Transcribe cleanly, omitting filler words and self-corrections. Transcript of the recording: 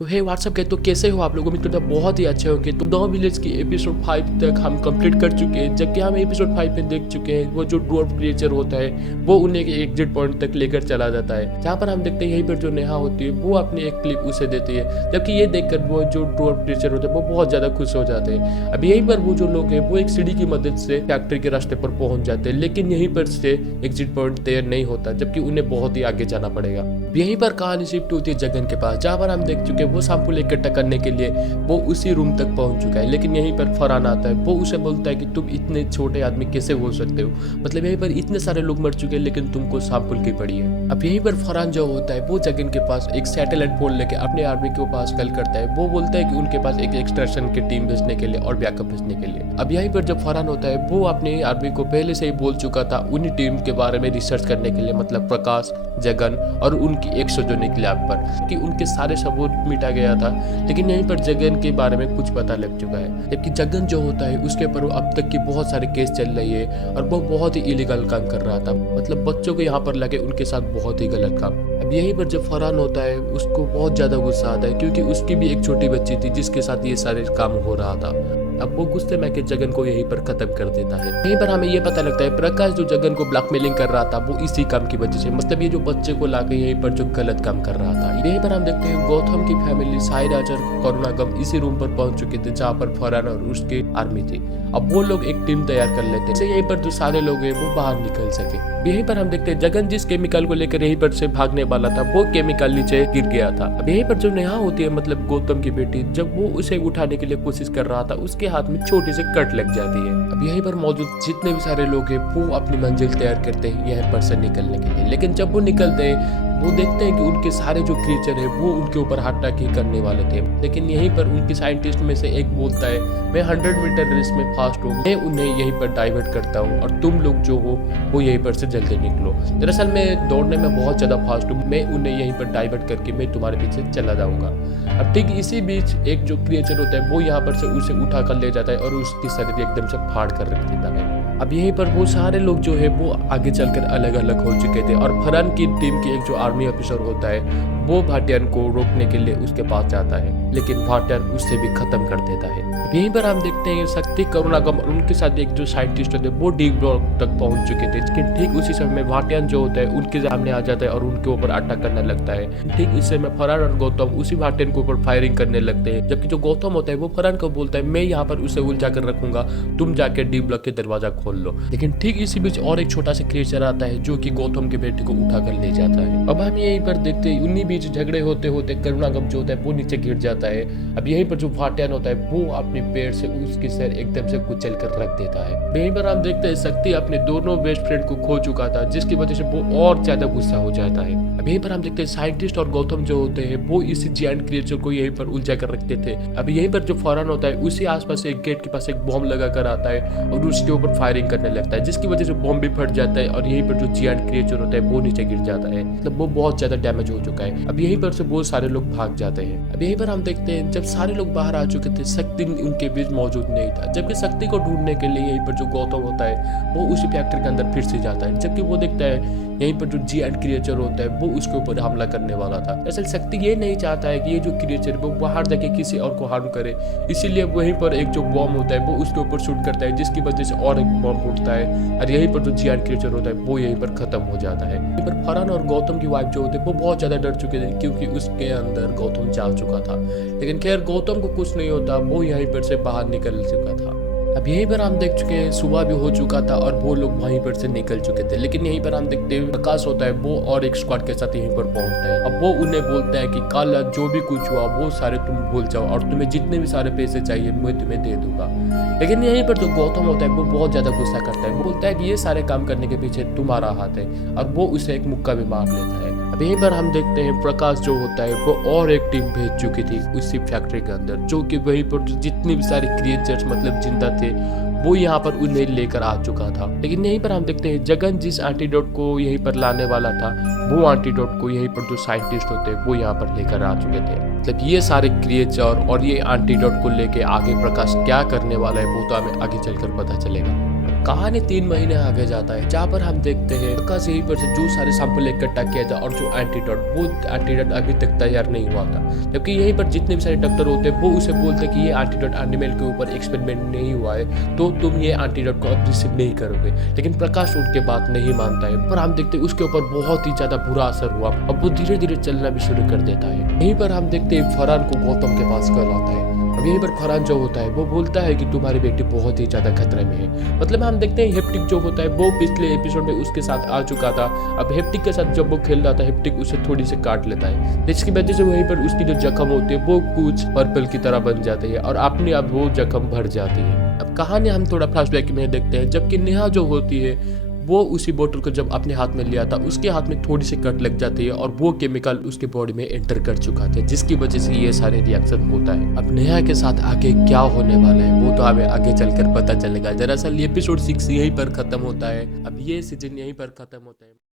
तो हे व्हाट्सअप के तो कैसे हो आप लोग? उम्मीद करता बहुत ही अच्छे होंगे। तो 9 विलेज की एपिसोड 5 तक हम कंप्लीट कर चुके हैं, जबकि हम एपिसोड 5 में देख चुके हैं वो जो ड्वार्फ क्रिएचर होता है वो उन्हें एग्जिट पॉइंट तक लेकर चला जाता है, जहाँ पर हम देखते हैं यहीं पर जो नेहा होती है वो अपनी एक क्लिप उसे देती है, जबकि ये देखकर वो जो ड्वार्फ क्रिएचर होता है वो बहुत ज्यादा खुश हो जाते हैं। अब यहीं पर वो जो लोग हैं वो एक सीढ़ी की मदद से फैक्ट्री के रास्ते पर पहुंच जाते हैं, लेकिन यहीं पर से एग्जिट पॉइंट तैयार नहीं होता, जबकि उन्हें बहुत ही आगे जाना पड़ेगा। यहीं पर कहानी शिफ्ट होती है जगन के पास, जहाँ पर हम देख चुके हैं वो सैंपल इकट्ठा करने के लिए वो उसी रूम तक पहुंच चुका है। लेकिन यहीं पर फरहान आता है, वो उसे बोलता है कि तुम इतने छोटे आदमी कैसे हो सकते हो, मतलब यहीं पर इतने सारे लोग मर चुके हैं लेकिन तुमको सैंपल की पड़ी है। अब यहीं पर फरहान जो होता है वो जगन के पास एक सैटेलाइट फोन लेके अपने आर्मी के पास कॉल करता है। वो बोलता है कि उनके पास एक एक्सट्रैक्शन की टीम भेजने के लिए और बैकअप भेजने के लिए। अब यहीं पर जब फरहान होता है वो अपने आर्मी को पहले से ही बोल चुका था उन्हीं टीम के बारे में रिसर्च करने के लिए, मतलब प्रकाश, जगन और उनकी एक्सोजेनिक लैब पर, कि उनके सारे सबूत मिटा गया था। लेकिन यहीं पर जगन के बारे में कुछ पता लग चुका है, जबकि जगन जो होता है उसके ऊपर अब तक की बहुत सारे केस चल रही है और वो बहुत ही इलीगल काम कर रहा था, मतलब बच्चों को यहाँ पर लगे उनके साथ बहुत ही गलत काम। अब यहीं पर जब फरहान होता है उसको बहुत ज्यादा गुस्सा आता है, क्योंकि उसकी भी एक छोटी बच्ची थी जिसके साथ ये सारे काम हो रहा था। अब वो गुस्से में के जगन को यहीं पर खत्म कर देता है। यहीं पर हमें ये पता लगता है प्रकाश जो जगन को ब्लैकमेलिंग कर रहा था वो इसी काम की वजह से, मतलब ये जो बच्चे को लाके यहीं पर जो गलत काम कर रहा था। यहीं पर हम देखते हैं गौतम की फैमिली साहिराज और करुणागम इसी रूम पर पहुंच चुके थे जहाँ पर फरहान और उसकी आर्मी थी। अब वो लोग एक टीम तैयार कर लेते हैं, यहीं पर जो सारे लोग हैं वो बाहर निकल सके। यहीं पर हम देखते हैं जगन जिस केमिकल को लेकर यहीं पर से भागने वाला था वो केमिकल नीचे गिर गया था। अब यहीं पर जो नेहा होती है, मतलब गौतम की बेटी, जब वो उसे उठाने के लिए कोशिश कर रहा था उसके हाथ में छोटी सी कट लग जाती है। अब यहीं पर मौजूद जितने भी सारे लोग हैं वो अपनी मंजिल तैयार करते हैं यहाँ पर से निकलने के लिए, लेकिन जब वो निकलते हैं वो देखते हैं कि उनके सारे जो क्रिएचर है वो उनके ऊपर अटैक ही करने वाले थे। लेकिन यहीं पर उनके साइंटिस्ट में से एक बोलता है मैं 100 मीटर रेस में फास्ट हूँ, मैं उन्हें यहीं पर डाइवर्ट करता हूँ और तुम लोग जो हो वो यहीं पर से जल्दी निकलो। दरअसल मैं दौड़ने में बहुत ज़्यादा फास्ट हूँ, मैं उन्हें यहीं पर डाइवर्ट करके मैं तुम्हारे पीछे चला जाऊँगा। अब ठीक इसी बीच एक जो क्रिएचर होता है वो यहाँ पर से उसे उठा कर ले जाता है और उसकी शरीर एकदम से फाड़ कर रख देता है। अब यहीं पर वो सारे लोग जो है वो आगे चलकर अलग अलग हो चुके थे और फरहान की टीम की एक जो आर्मी ऑफिसर होता है वो भाटियान को रोकने के लिए उसके पास जाता है, लेकिन भाटियान उससे भी खत्म कर देता है। यहीं पर हम देखते हैं शक्ति, करुणागम और उनके साथ एक जो साइंटिस्ट होते हैं वो डी ब्लॉक तक पहुंच चुके थे, लेकिन ठीक उसी समय भाटियान जो होता है उनके सामने आ जाता है और उनके ऊपर अटैक करने लगता है। ठीक इस समय फरहान और गौतम उसी भाटियान के ऊपर फायरिंग करने लगते हैं, जबकि जो गौतम होता है वो फरहान को बोलता है मैं यहाँ पर उसे उलझा कर रखूंगा, तुम जाके डी ब्लॉक के दरवाजा खोल लो। लेकिन ठीक इसी बीच और एक छोटा सा क्रिएचर आता है जो कि गौतम के बेटे को उठा कर ले जाता है। अब हम यहीं पर देखते हैं उन्हीं बीच झगड़े होते होते करुणागम जो होता है वो नीचे गिर जाता है। अब यहीं पर जो भाटियान होता है वो अपने पैर से उसकी सर एकदम से कुचल कर रख देता है। यहीं पर हम देखते हैं शक्ति अपने दोनों बेस्ट फ्रेंड को खो चुका था, जिसकी वजह से वो और ज्यादा गुस्सा हो जाता है। अब यहीं पर हम देखते हैं साइंटिस्ट और गौतम जो होते हैं वो इसी जायंट क्रिएचर को यहीं पर उलझा कर रखते थे। अब यहीं पर जो फरहान होता है उसी आसपास एक गेट के पास एक बॉम्ब लगा कर आता है और उसके ऊपर फायरिंग करने लगता है, जिसकी वजह से बॉम्ब भी फट जाता है और यहीं पर जो जायंट क्रिएचर होता है वो नीचे गिर जाता है, मतलब वो बहुत ज्यादा डैमेज हो चुका है। अब यहीं पर से बहुत सारे लोग भाग जाते हैं। अब यहीं पर हम देखते हैं जब सारे लोग बाहर आ चुके थे शक्ति उनके बीच मौजूद नहीं था, जबकि शक्ति को ढूंढने के लिए यहीं पर जो गौतम होता है वो उसी फैक्ट्री के अंदर फिर से जाता है, जबकि वो देखता है यहीं पर जो जायंट क्रिएचर होता है वो उसके ऊपर हमला करने वाला था। दरअसल शक्ति ये नहीं चाहता है कि ये जो क्रिएचर वो बाहर जाके किसी और को हार्म करे, इसीलिए वहीं पर एक जो बॉम्ब होता है वो उसके ऊपर शूट करता है, जिसकी वजह से और एक बॉम्ब फूटता है और यहीं पर जो जायंट क्रिएचर होता है वो यहीं पर खत्म हो जाता है। यहीं पर फरहान और गौतम की वाइफ जो होती है वो बहुत ज्यादा डर चुके थे, क्योंकि उसके अंदर गौतम जा चुका था। लेकिन खैर गौतम को कुछ नहीं होता, वो यहीं पर से बाहर निकल चुका था। अब यहीं पर हम देख चुके हैं सुबह भी हो चुका था और वो लोग वहीं पर से निकल चुके थे। लेकिन यहीं पर हम देखते हैं प्रकाश होता है वो और एक स्क्वाड के साथ यहीं पर पहुंचता है। अब वो उन्हें बोलता है कि कल जो भी कुछ हुआ वो सारे तुम भूल जाओ और तुम्हें जितने भी सारे पैसे चाहिए मैं तुम्हें दे दूंगा। लेकिन यहीं पर जो गौतम होता है वो बहुत ज्यादा गुस्सा करता है, वो बोलता है कि ये सारे काम करने के पीछे तुम्हारा हाथ है और वो उसे एक मुक्का भी मार लेता है। अब यहीं पर हम देखते हैं प्रकाश जो होता है वो और एक टीम भेज चुकी थी उसी फैक्ट्री के अंदर, जो कि वहीं पर जितने भी सारे क्रिएचर्स मतलब जिंदा थे वो यहाँ पर उन्हें लेकर आ चुका था। लेकिन यहीं पर हम देखते हैं जगन जिस एंटीडोट को यहीं पर लाने वाला था वो एंटीडोट को यहीं पर जो साइंटिस्ट होते हैं वो यहाँ पर लेकर आ चुके थे। मतलब ये सारे क्रिएचर और ये एंटीडोट को लेके आगे प्रकाश क्या करने वाला है वो तो हमें आगे चलकर पता चलेगा। कहानी 3 महीने आगे जाता है, जहाँ पर हम देखते हैं प्रकाश यहीं पर से जो सारे सैंपल इकट्ठा किया था और जो एंटीडोट, वो एंटीडोट अभी तक तैयार नहीं हुआ था। जबकि यहीं पर जितने भी सारे डॉक्टर होते हैं वो उसे बोलते हैं कि ये एंटीडोट एनिमल के ऊपर एक्सपेरिमेंट नहीं हुआ है, तो तुम ये एंटीडोट को अब रिसीव नहीं करोगे। लेकिन प्रकाश उनके बात नहीं मानता है, पर हम देखते हैं उसके ऊपर बहुत ही ज्यादा बुरा असर हुआ। अब वो धीरे धीरे चलना भी शुरू कर देता है। यहीं पर हम देखते हैं फरहान को गौतम के पास कॉल आता है। अब यहीं पर फरहान जो होता है वो बोलता है कि तुम्हारी बेटी बहुत ही ज्यादा खतरे में है। मतलब हम देखते हैं हेप्टिक जो होता है वो पिछले एपिसोड में उसके साथ आ चुका था। अब हेप्टिक के साथ जब वो खेल रहा था, हेप्टिक उसे थोड़ी सी काट लेता है, जिसकी वजह से वहीं पर उसकी जो जख्म होती है वो कुछ पर्पल की तरह बन जाती है और अपने आप वो जख्म भर जाती है। अब कहानी हम थोड़ा फ्लैशबैक में देखते हैं, जबकि नेहा जो होती है वो उसी बोतल को जब अपने हाथ में लिया था, उसके हाथ में थोड़ी सी कट लग जाती है और वो केमिकल उसके बॉडी में एंटर कर चुका था, जिसकी वजह से ये सारे रिएक्शन होता है। अब नेहा के साथ आगे क्या होने वाला है वो तो हमें आगे चलकर पता चलेगा। दरअसल एपिसोड 6 यहीं पर खत्म होता है। अब ये सीजन यहीं पर खत्म होता है।